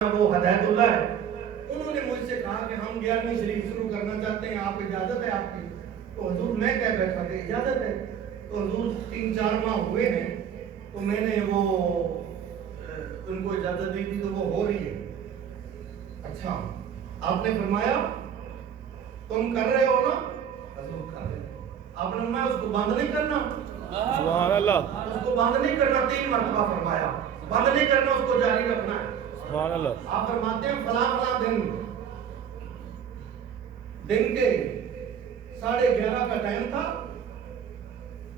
وہ ہدایت اللہ ہے، انہوں نے مجھ سے کہا کہ ہم 11ویں شریف شروع کرنا چاہتے ہیں، آپ اجازت ہے آپ کی؟ تو حضور میں کہہ بیٹھا کہ اجازت ہے۔ تو حضور 3-4 ماہ ہوئے ہیں تو میں نے وہ ان کو اجازت دی تھی تو وہ ہو رہی ہے۔ اچھا آپ نے فرمایا تم کر رہے ہو نا؟ حضور کر رہے ہیں۔ آپ نے فرمایا اس کو بند نہیں کرنا؟ سبحان اللہ، اس کو بند نہیں کرنا، 3 مرتبہ فرمایا بند نہیں کرنا، اس کو جاری رکھنا ہے۔ سبحان اللہ۔ آپ فرماتے ہیں فلاں فلاں دن کے 11:30 کا ٹائم تھا،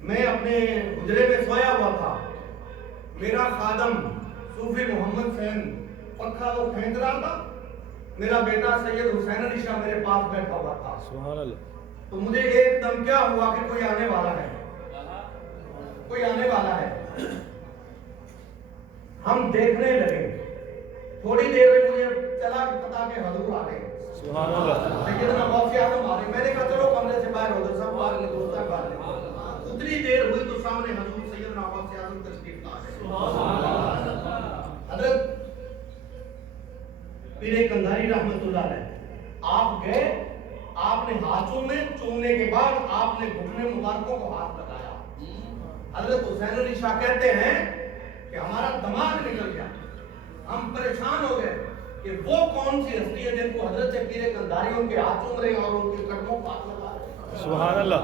میں اپنے حجرے میں سویا ہوا تھا، میرا خادم صوفی محمد حسین پکھا وہ پھینک رہا تھا، میرا بیٹا سید حسین علی شاہ میرے پاس بیٹھا ہوا تھا۔ سبحان اللہ۔ تو مجھے ایک دم کیا ہوا کہ کوئی آنے والا ہے، کوئی آنے والا ہے۔ ہم دیکھنے لگے، تھوڑی دیر میں مجھے چلا پتا کہ حضور آ گئے۔ سبحان اللہ۔ سیدنا غوث اعظم آ گئے۔ میں نے کہا چلو کمرے سے باہر ہو جائے، سب باہر نکلو، سب باہر نکلو۔ اتنی دیر ہوئی تو سامنے حضور سیدنا غوث اعظم تشریف لا گئے۔ حضرت پیر کندھاری رحمت اللہ علیہ آپ گئے، آپ نے ہاتھوں میں چومنے کے بعد آپ نے گھٹنے مبارکوں کو ہاتھ لگایا۔ حضرت حسین علی شاہ کہتے ہیں کہ ہمارا دماغ نکل گیا، ہم پریشان ہو گئے کہ وہ کون سی ہستی ہے جن کو حضرت پیر کندھاری ان کے ہاتھ چوم رہے ہیں اور ان کے قدموں کو ہاتھ لگا رہے ہیں۔ سبحان اللہ۔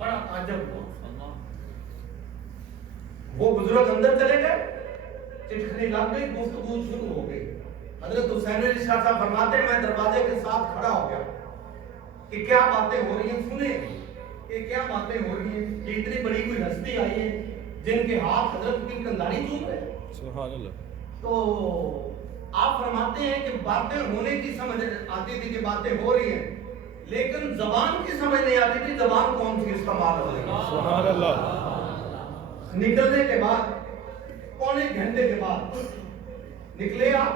بڑا تعجب ہوا۔ وہ بزرگ اندر چلے گئے، چٹکھنی لگ گئی، گفتگو شروع ہو گئی۔ حضرت حسین علی شاہ صاحب فرماتے ہیں میں دروازے کے ساتھ کھڑا ہو گیا کہ کیا باتیں ہو رہی ہیں، سنیں کہ کیا باتیں ہو رہی ہیں، یہ اتنی بڑی کوئی ہستی آئی ہے جن کے ہاتھ حضرت پیر کندھاری چوم رہے ہیں۔ سبحان اللہ۔ تو آپ فرماتے ہیں کہ باتیں ہونے کی سمجھ آتی تھی کہ باتیں ہو رہی ہیں، لیکن زبان کی سمجھ نہیں آتی تھی زبان کون سی استعمال ہو رہی ہے۔ سبحان اللہ۔ نکلنے کے بعد پونے گھنٹے کے بعد نکلے آپ،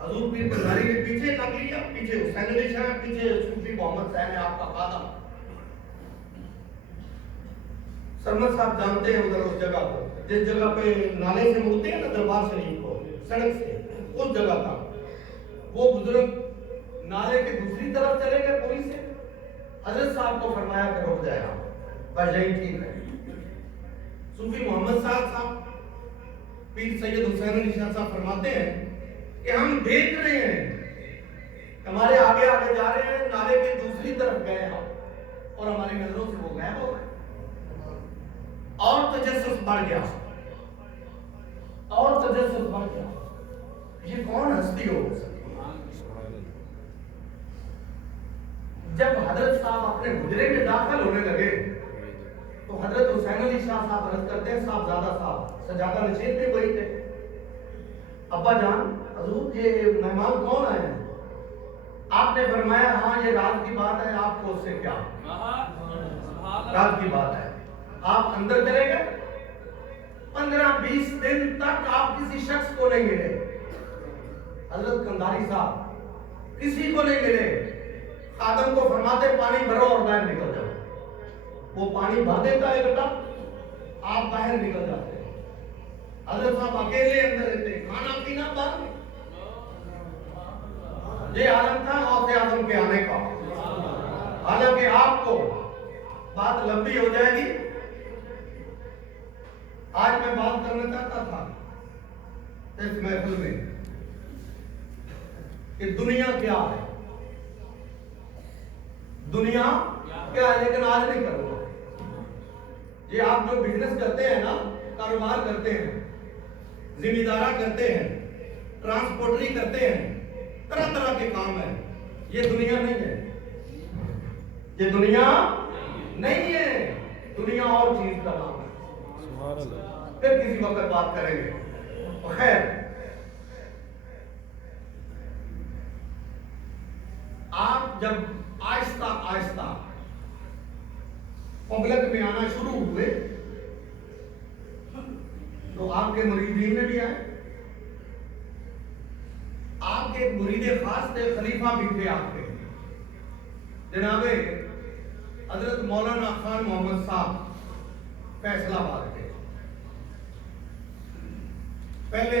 حضور پیر کندھاری نے پیچھے لگ لیا، پیچھے حسین علی شاہ، پیچھے صوفی محمد حسین ہے آپ کا خادم۔ سرمد صاحب جانتے ہیں ادھر اس جگہ کو، جس جگہ پہ نالے سے مڑتے ہیں نا دربار شریف کو سڑک سے، اس جگہ تھا۔ وہ بزرگ نالے کے دوسری طرف چلے گئے پوری سے، حضرت صاحب کو فرمایا کہ رک جائے آپ، بس یہی ٹھیک ہے۔ صوفی محمد صاحب پیر سید حسین علی شاہ صاحب فرماتے ہیں کہ ہم دیکھ رہے ہیں، ہمارے آگے آگے جا رہے ہیں، نالے کے دوسری طرف گئے ہم اور ہماری نظروں سے وہ غائب ہو گئے، اور تجسس بڑھ گیا، اور تجسس بڑھ گیا، یہ کون ہستی ہو سکتی؟ جب حضرت صاحب اپنے حجرے میں داخل ہونے لگے تو حضرت حسین علی شاہ صاحب عرض کرتے ہیں صاحبزادہ صاحب سجادہ نشین بھی وہی تھے، ابا جان حضور یہ مہمان کون آئے ہیں؟ آپ نے فرمایا ہاں یہ رات کی بات ہے، آپ کو اس سے کیا، رات کی بات ہے۔ آپ اندر چلے گئے، 15-20 دن تک آپ کسی شخص کو نہیں ملے، حضرت کندھاری صاحب کسی کو نہیں ملے۔ خادم کو فرماتے پانی بھرو اور باہر نکل جاؤ، وہ پانی بھر دیتا ہے بیٹا، آپ باہر نکل جاتے ہیں۔ حضرت صاحب اکیلے اندر رہتے ہیں، کھانا پینا بند۔ یہ عالم تھا غوث اعظم کے آنے کا۔ حالانکہ آپ کو بات لمبی ہو جائے گی، آج میں بات کرنا چاہتا تھا اس محفل میں کہ دنیا کیا ہے، دنیا کیا ہے، لیکن آج نہیں کروں گا۔ یہ آپ جو بزنس کرتے ہیں نا، کاروبار کرتے ہیں، ذمہ دارہ کرتے ہیں، ٹرانسپورٹری کرتے ہیں، طرح طرح کے کام ہیں، یہ دنیا نہیں ہے، یہ دنیا نہیں ہے، دنیا اور چیز کا نام ہے۔ سبحان اللہ۔ پھر کسی وقت بات کریں گے۔ خیر، آپ جب آہستہ آہستہ پبلک میں آنا شروع ہوئے تو آپ کے مریدین میں بھی آئے۔ آپ کے ایک مرید خاص تھے، خلیفہ بھی تھے آپ کے، جناب حضرت مولانا خان محمد صاحب فیصلہ آباد کے۔ پہلے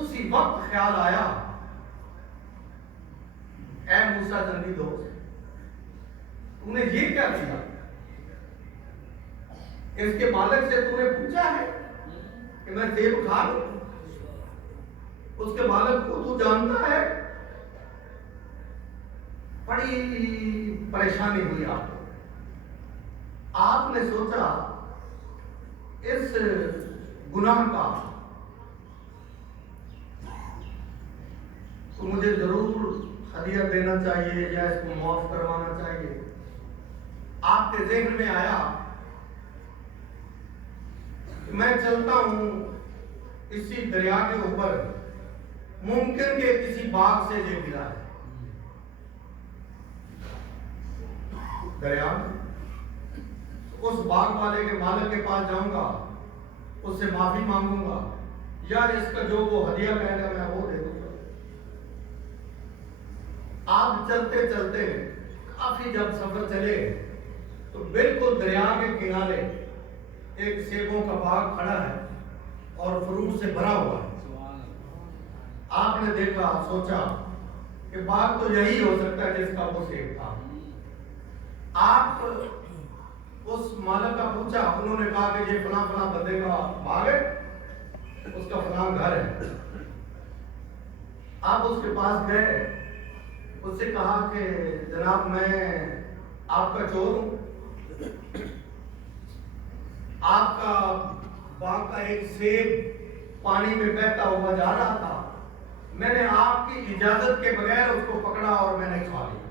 اسی وقت خیال آیا، اے موسیٰ جنگی دوست، تو نے یہ کیا کیا؟ اس کے مالک سے تو نے پوچھا ہے کہ میں سیب کھا لوں؟ اس کے مالک کو تو جانتا ہے؟ بڑی پریشانی ہوئی آپ کو۔ آپ نے سوچا اس گناہ کا تو مجھے ضرور ہدیہ دینا چاہیے یا اس کو معاف کروانا چاہیے۔ آپ کے ذہن میں آیا کہ میں چلتا ہوں اسی دریا کے اوپر، ممکن کہ کسی باغ سے یہ گرا ہے دریا میں، اس باغ والے کے مالک کے پاس جاؤں گا، اس سے معافی مانگوں گا، یا اس کا جو وہ ہدیہ کہے گا میں وہ دے دوں گا۔ آپ چلتے چلتے کافی جب سفر چلے تو بالکل دریا کے کنارے ایک سیبوں کا باغ کھڑا ہے اور فروٹ سے بھرا ہوا ہے۔ آپ نے دیکھا، سوچا کہ باغ تو یہی ہو سکتا ہے جس کا وہ سیب تھا۔ آپ اس مالک کا پوچھا، انہوں نے کہا کہ یہ فلاں فلاں بندے کا باغ ہے، اس کا فلاں گھر ہے۔ آپ اس کے پاس گئے، اس سے کہا کہ جناب میں آپ کا چور ہوں، آپ کا باغ کا ایک سیب پانی میں بہتا ہوا جا رہا تھا، میں نے آپ کی اجازت کے بغیر اس کو پکڑا اور میں نے کھا لیا،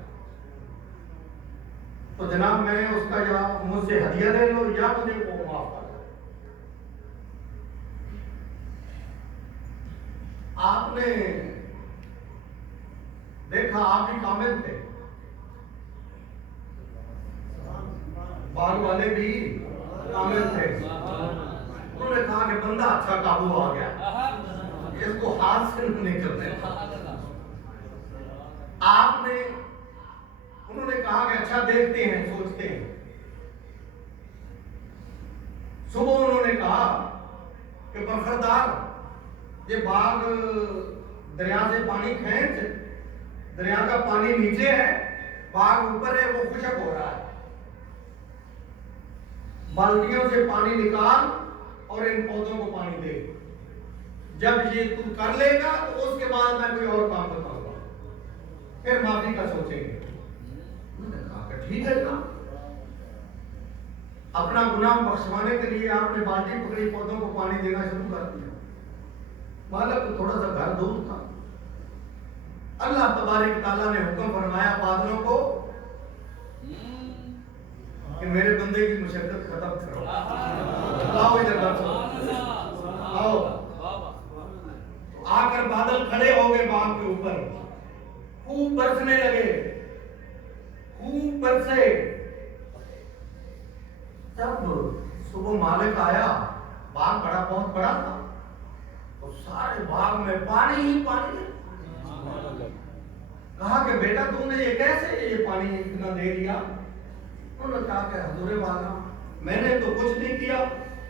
تو جناب میں اس کا یا مجھ سے ہدیہ لے لو یا مجھے وہ معاف کر دو۔ آپ نے دیکھا آپ بھی کامل تھے، باغ والے بھی کامل تھے، انہوں نے کہا کہ بندہ اچھا قابو آ گیا، اس کو ہاتھ سے نہیں کرنے تھا۔ آپ نے انہوں نے کہا کہ اچھا دیکھتے ہیں، سوچتے ہیں۔ صبح انہوں نے کہا کہ برخردار، یہ باغ دریا سے پانی کھینچ، دریا کا پانی نیچے ہے، باغ اوپر ہے، وہ خشک ہو رہا ہے، بالٹیوں سے پانی نکال اور ان پودوں کو پانی دے، جب یہ تو کر لے گا تو اس کے بعد میں کوئی اور کام بتاؤں گا، پھر معافی کا سوچیں گے۔ انہوں نے کہا کہ ٹھیک ہے جناب۔ اپنا گناہ بخشوانے کے لیے آپ نے بالٹی پکڑی، پودوں کو پانی دینا شروع کر دیا۔ مالک تھوڑا سا گھر دور تھا، اللہ تبارک تعالیٰ نے حکم فرمایا بادلوں کو کہ میرے بندے کی مشقت ختم کرو، آؤ ادھر بیٹھو، آؤ۔ آ کر بادل کھڑے ہو گئے باغ کے اوپر، خوب برسنے لگے، خوب برسے۔ جب صبح مالک آیا، باغ بہت بڑا تھا، تو سارے باغ میں پانی ہی پانی۔ کہا کہ بیٹا تم نے یہ کیسے یہ پانی اتنا دے دیا؟ انہوں نے کہا کہ حضور والا میں نے تو کچھ نہیں کیا،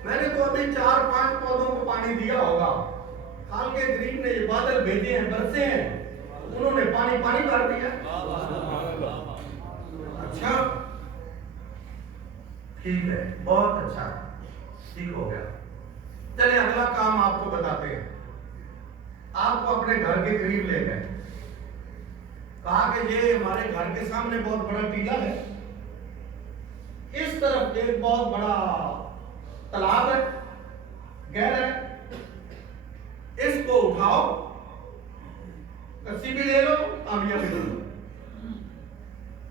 میں نے تو ابھی 4-5 پودوں کو پانی دیا ہوگا، خالق کریم نے یہ بادل بھیجے ہیں، برسے ہیں، انہوں نے پانی بھر دیا۔ اچھا ٹھیک ہے، بہت اچھا، ٹھیک ہو گیا، چلے اگلا کام آپ کو بتاتے ہیں۔ آپ کو اپنے گھر کے قریب لے گئے، کہا کہ یہ ہمارے گھر کے سامنے بہت بڑا ٹیلا ہے، اس طرف ایک بہت بڑا تالاب ہے، گہرا ہے، اس کو اٹھاؤ، کسی بھی لے لو، کامیاب بھی لے لو،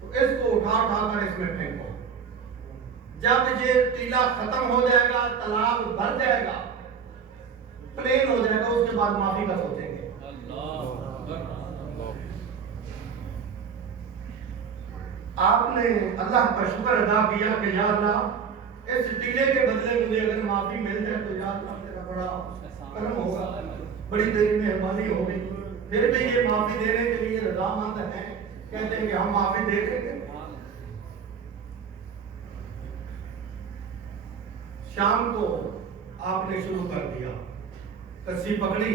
تو اس کو اٹھا کر اس میں پھینکو۔ جب یہ ٹیلا ختم ہو جائے گا، تالاب بھر جائے گا، پلین ہو جائے گا، اس کے بعد معافی کا سوچیں گے۔ آپ نے اللہ کا شکر ادا کیا کہ یا اللہ اس ٹیلے کے بدلے مجھے اگر معافی مل جائے تو یا اللہ تیرا بڑا کرم ہوگا، بڑی تیری مہربانی ہوگی۔ پھر بھی یہ معافی دینے کے لیے رضامند ہیں، کہتے ہیں کہ ہم معافی دے دیں گے۔ شام کو آپ نے شروع کر دیا، کسی پکڑی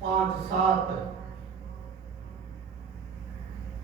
5-7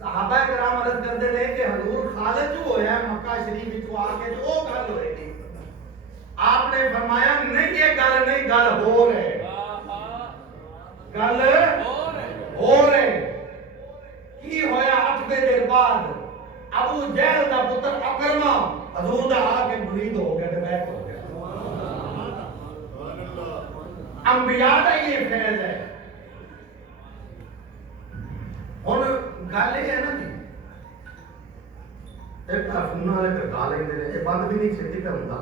صحابہ کرام عرض کرتے ہیں کہ حضور خالد جو ہویا ہے مکہ شریف وچوں آ کے جو وہ گل ہوئے گی، آپ نے فرمایا نہیں یہ گل نہیں، گل ہو رہے گل ہو رہے کی ہویا 8 دن بعد ابو جہل دا پتر اکرمہ حضور دا آ کے مرید ہو گیا تے بیعت ہو گیا۔ انبیاء دا یہ فیض ہے۔ ہن گل یہ ہے نا جی ایک فون والے پہ گا لیں دے یہ بند بھی نہیں چھتی پہ ہوندا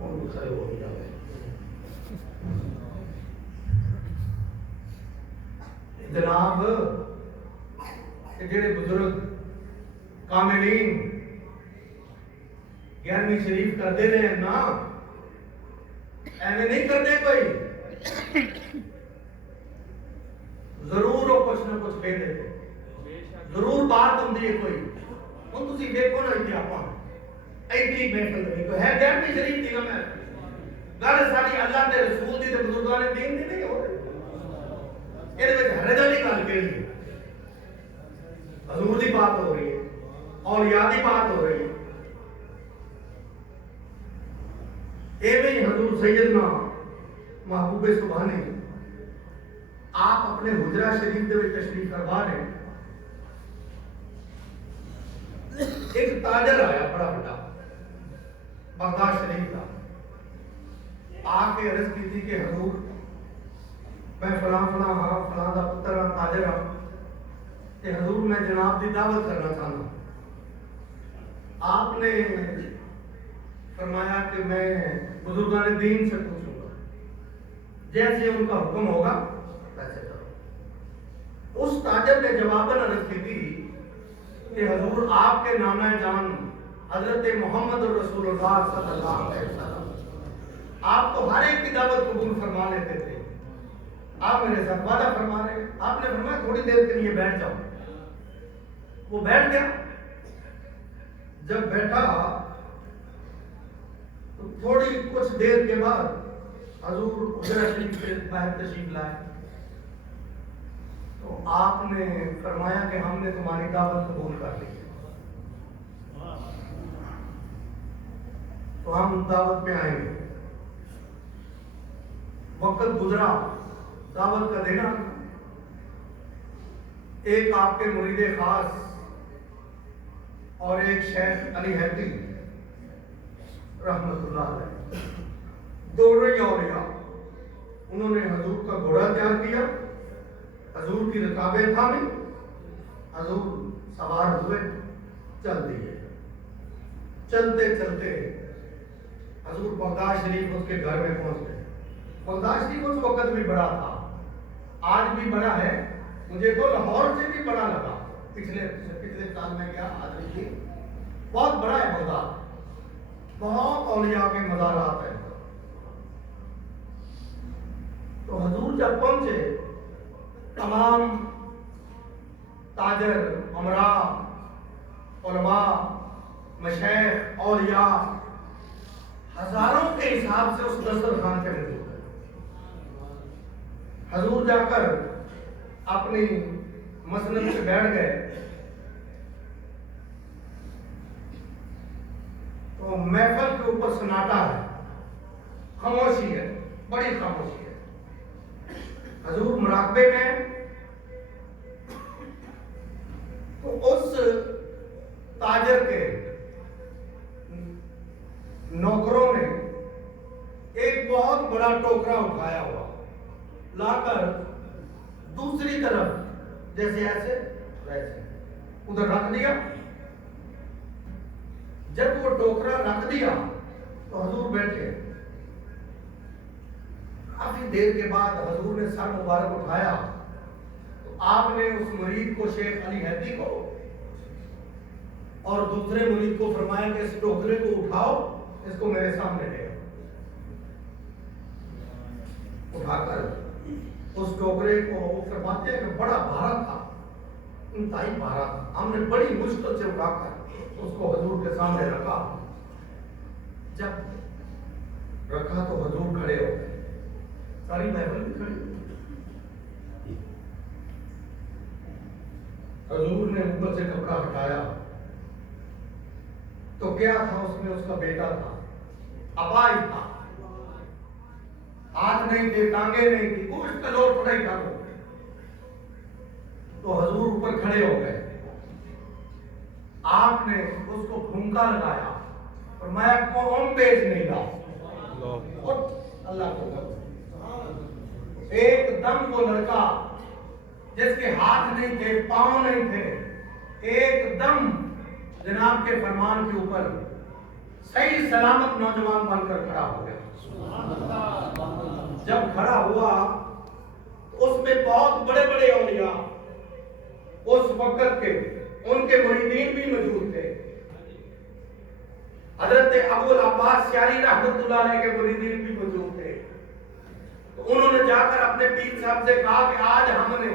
ہن دوسرے ہو گیا جناب کہ جڑے بزرگ کاملین 11ویں شریف کرتے رہے نا ایویں نہیں کرتے کوئی، ضرور وہ کچھ نہ کچھ کہہ دیتے، ضرور بات ہوندی ہے کوئی۔ ہن تسی دیکھو نا کہ آپاں ایڈی محفل دیکھو ہے 11ویں شریف دی میں گل ساری اللہ دے رسول دی تے بزرگاں نے دین دی نہیں ہو رہی، یہ ہر گل گل کہڑی ہے، حضور دی بات ہو رہی ہے، اولیاء دی بات ہو رہی ہے۔ ایویں حضور سیدنا محبوب سبحانی آپ اپنے حجرہ شریف دے وچ تشریف فرما رہے ہیں، ایک تاجر آیا بڑا بڑا بغداد شریف کا، آ کے عرض کی تھی کہ حضور میں فلاں فلاں ہاں فلاں دا پتر ہاں تاجر ہاں کہ حضور میں جناب دی دعوت کرنا چاہنا۔ آپ نے فرمایا کہ میں بزرگان دین سے پوچھوں گا، جیسے ان کا حکم ہوگا ویسے کرو۔ اس تاجر نے جواباً عرض کی تھی کہ حضور آپ کے نامہ جان حضرت محمد رسول اللہ صلی اللہ علیہ وسلم آپ تو ہر ایک کی دعوت قبول فرما لیتے تھے، آپ میرے ساتھ وعدہ فرما رہے ہیں۔ آپ نے فرمایا تھوڑی دیر کے لیے بیٹھ جاؤ۔ وہ بیٹھ گیا، جب بیٹھا تو تھوڑی کچھ دیر کے بعد حضور حجرہ شریف سے باہر تشریف لائے تو آپ نے فرمایا کہ ہم نے تمہاری دعوت قبول کر لی، تو ہم دعوت پہ آئیں گے۔ وقت گزرا، دعوت کا دینا، ایک آپ کے مرید خاص اور ایک شیخ علی حیدری رحمت اللہ علیہ، دونوں ہی اولیاء، انہوں نے حضور کا گھوڑا تیار کیا، حضور کی رکابیں تھامی، حضور سوار ہوئے، چل دیے۔ چلتے چلتے حضور بغداد شریف اس کے گھر میں پہنچ گئے۔ بغداد شریف اس وقت بھی بڑا تھا، آج بھی بڑا ہے، مجھے تو لاہور سے بھی بڑا لگا۔ پچھلے سال میں گیا، آج بھی بہت بڑا ہے بغداد، بہت اولیاء کے مزارات ہیں۔ تو حضور جب پہنچے، تمام تاجر، امراء، علماء، مشائخ، اولیاء ہزاروں کے حساب سے اس دسترخوان کے موجود ہیں۔ حضور جا کر اپنی مسند سے بیٹھ گئے تو محفل کے اوپر سناٹا ہے، خاموشی ہے، بڑی خاموشی ہے۔ حضور مراقبے میں تو اس تاجر کے نوکروں نے ایک بہت بڑا ٹوکرا اٹھایا ہوا لا کر دوسری طرف جیسے ایسے ویسے ادھر رکھ دیا۔ جب وہ ٹوکرا رکھ دیا تو حضور بیٹھے، کافی دیر کے بعد حضور نے سر مبارک اٹھایا تو آپ نے اس مرید کو، شیخ علی حیدری کو اور دوسرے مرید کو فرمایا کہ اس ٹوکرے کو اٹھاؤ، اس کو میرے سامنے لے آؤ۔ اٹھا کر اس ٹوکرے کو، وہ فرماتے ہیں کہ بڑا بھارا تھا، انتہائی بھارا تھا، ہم نے بڑی مشکل سے اٹھا کر اس کو حضور کے سامنے رکھا۔ جب رکھا تو حضور کھڑے ہو گئے، ساری محفل بھی کھڑی، حضور نے اوپر سے کپڑا ہٹایا تو کیا تھا اس میں؟ اس کا بیٹا تھا، ابائی تھا، ہاتھ نہیں تھے، ٹانگیں نہیں تھی، گوشت کا لوٹ پڑا ہی تھا۔ تو حضور اوپر کھڑے ہو گئے، آپ نے اس کو پھونکا لگایا اور میں قوم بیچ نہیں رہا اور اللہ کو ایک دم وہ لڑکا جس کے ہاتھ نہیں تھے، پاؤں نہیں تھے، ایک دم جناب کے فرمان کے اوپر صحیح سلامت نوجوان بن کر کھڑا ہو گیا۔ جب کھڑا ہوا اس میں بہت بڑے بڑے اولیاء اس وقت کے، ان کے مریدین بھی موجود تھے۔ حضرت ابو العباس شعری رحمۃ اللہ علیہ کے مریدین بھی موجود تھے۔ تو انہوں نے جا کر اپنے پیر صاحب سے کہا کہ آج ہم نے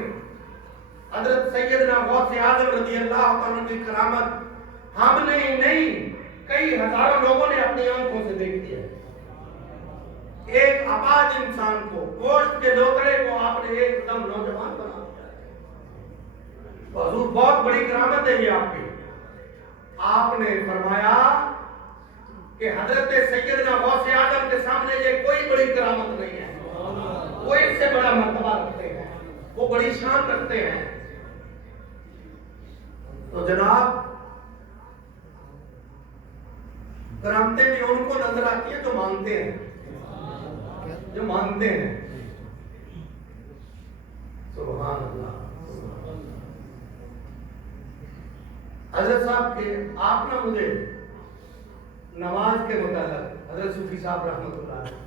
حضرت سیدنا غوث اعظم رضی اللہ عنہ کی کرامت ہم نے نہیں، کئی ہزاروں لوگوں نے اپنی آنکھوں سے دیکھی ہے۔ ایک اباج انسان کو، گوشت کے لوتڑے کو آپ نے ایک دم نوجوان بنا دیا۔ حضور بہت بڑی کرامت ہے یہ آپ کی۔ آپ نے فرمایا کہ حضرت سیدنا غوث اعظم کے سامنے یہ کوئی بڑی کرامت نہیں ہے، وہ اس سے بڑا مرتبہ رکھتے ہیں، وہ بڑی شان رکھتے ہیں۔ تو جناب کرامتیں بھی ان کو نظر آتی ہیں جو مانتے ہیں، جو مانتے ہیں۔ سبحان اللہ۔ حضرت صاحب کے آپ نہ مجھے نماز کے متعلق حضرت صوفی صاحب رحمۃ اللہ علیہ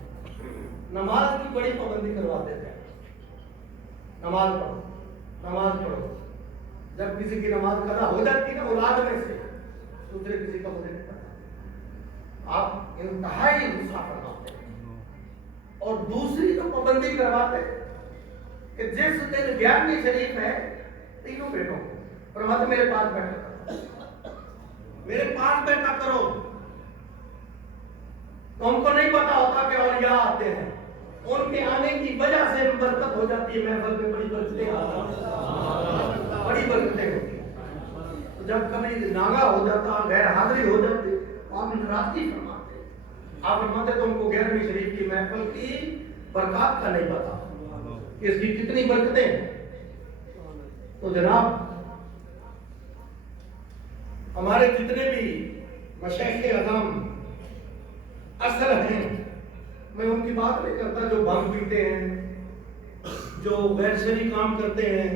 نماز کی بڑی پابندی کرواتے تھے۔ نماز پڑھو، نماز پڑھو۔ جب کسی کی نماز قضا ہو جاتی نا اولاد میں سے، دوسرے کسی کا مجھے نہیں پتا، آپ انتہائی غصہ فرماتے ہیں۔ اور دوسری جو پابندی کرواتے کہ جس دن 11ویں شریف ہے تینوں بیٹوں کو فرماتے میرے پاس بیٹھا کرو، میرے پاس بیٹھا کرو۔ تو ان کو نہیں پتا ہوتا کہ اولیاء آتے ہیں، ان کے آنے کی وجہ سے برکت ہو جاتی ہے، محفل میں بڑی برکتیں بڑی برکتیں ہوتی ہیں۔ تو جب کبھی ناغا ہو جاتا، غیر حاضری ہو جاتی، آپ انفرادی فرماتے، آپ فرماتے تو ان کو 11ویں شریف کی محفل کی برکات کا نہیں پتا کہ اس کی کتنی برکتیں ہیں۔ تو جناب ہمارے جتنے بھی مشائخ اعظم اصل ہیں، میں ان کی بات نہیں کرتا جو بھنگ پیتے ہیں، جو غیر شرعی کام کرتے ہیں،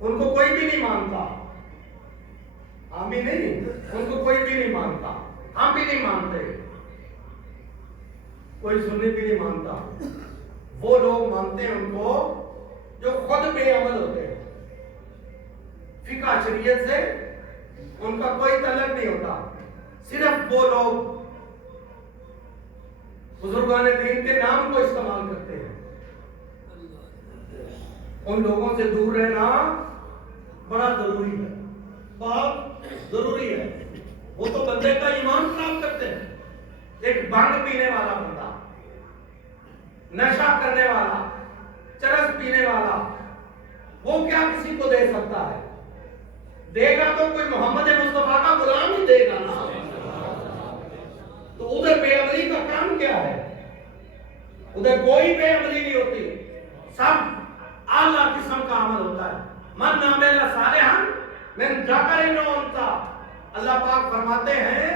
ان کو کوئی بھی نہیں مانتا، ہم بھی نہیں، ان کو کوئی بھی نہیں مانتا، ہم بھی نہیں مانتے، کوئی سنی بھی نہیں مانتا۔ وہ لوگ مانتے ہیں ان کو جو خود بے عمل ہوتے ہیں، فقہ شریعت سے ان کا کوئی تعلق نہیں ہوتا۔ صرف وہ لوگ بزرگان دین کے نام کو استعمال کرتے ہیں۔ ان لوگوں سے دور رہنا بڑا ضروری ہے، بہت ضروری ہے۔ وہ تو بندے کا ایمان خراب کرتے ہیں۔ ایک بھنگ پینے والا بندہ، نشہ کرنے والا، چرس پینے والا، وہ کیا کسی کو دے سکتا ہے؟ دے گا تو کوئی محمد مصطفیٰ کا غلام ہی دے گا نا۔ تو ادھر بے عملی کا کام کیا ہے؟ ادھر کوئی بے عملی نہیں ہوتی، سب اعلیٰ قسم کا عمل ہوتا ہے۔ من عمل صالحا من ذکر او انثی، اللہ پاک فرماتے ہیں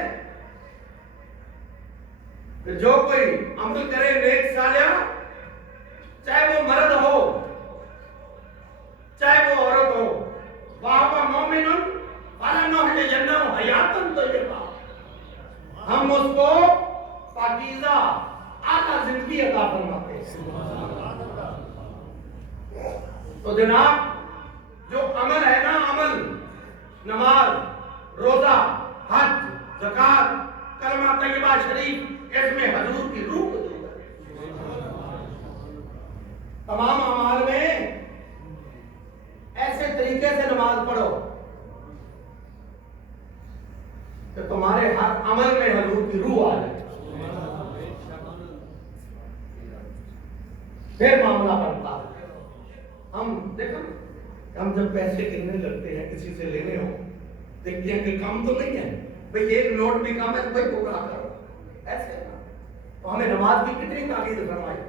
کہ جو کوئی عمل کرے نیک صالح، چاہے وہ مرد ہو چاہے وہ عورت ہو، وَهُوَ مُؤْمِنٌ فَلَنُحْيِيَنَّهُ حَيَاةً طَيِّبَةً، ہم اس کو پاکیزہ اعلیٰ زندگی عطا فرماتے ہیں۔ تو جناب جو عمل ہے نا، عمل، نماز، روزہ، حج، زکات، کلمہ طیبہ شریف، اس میں حضور کی روح موجود ہے۔ تمام اعمال میں ایسے طریقے سے نماز پڑھو کہ تمہارے ہر عمل میں حضور کی روح آ جائے، پھر معاملہ بنتا ہے۔ ہم دیکھو ہم جب پیسے گننے لگتے ہیں کسی سے لینے ہو دیکھتے ہیں کہ کم تو نہیں ہے بھئی ایک نوٹ بھی کم ہے تو بھائی پورا کرو ایسے نا تو ہمیں نماز کی کتنی تاکید فرمائی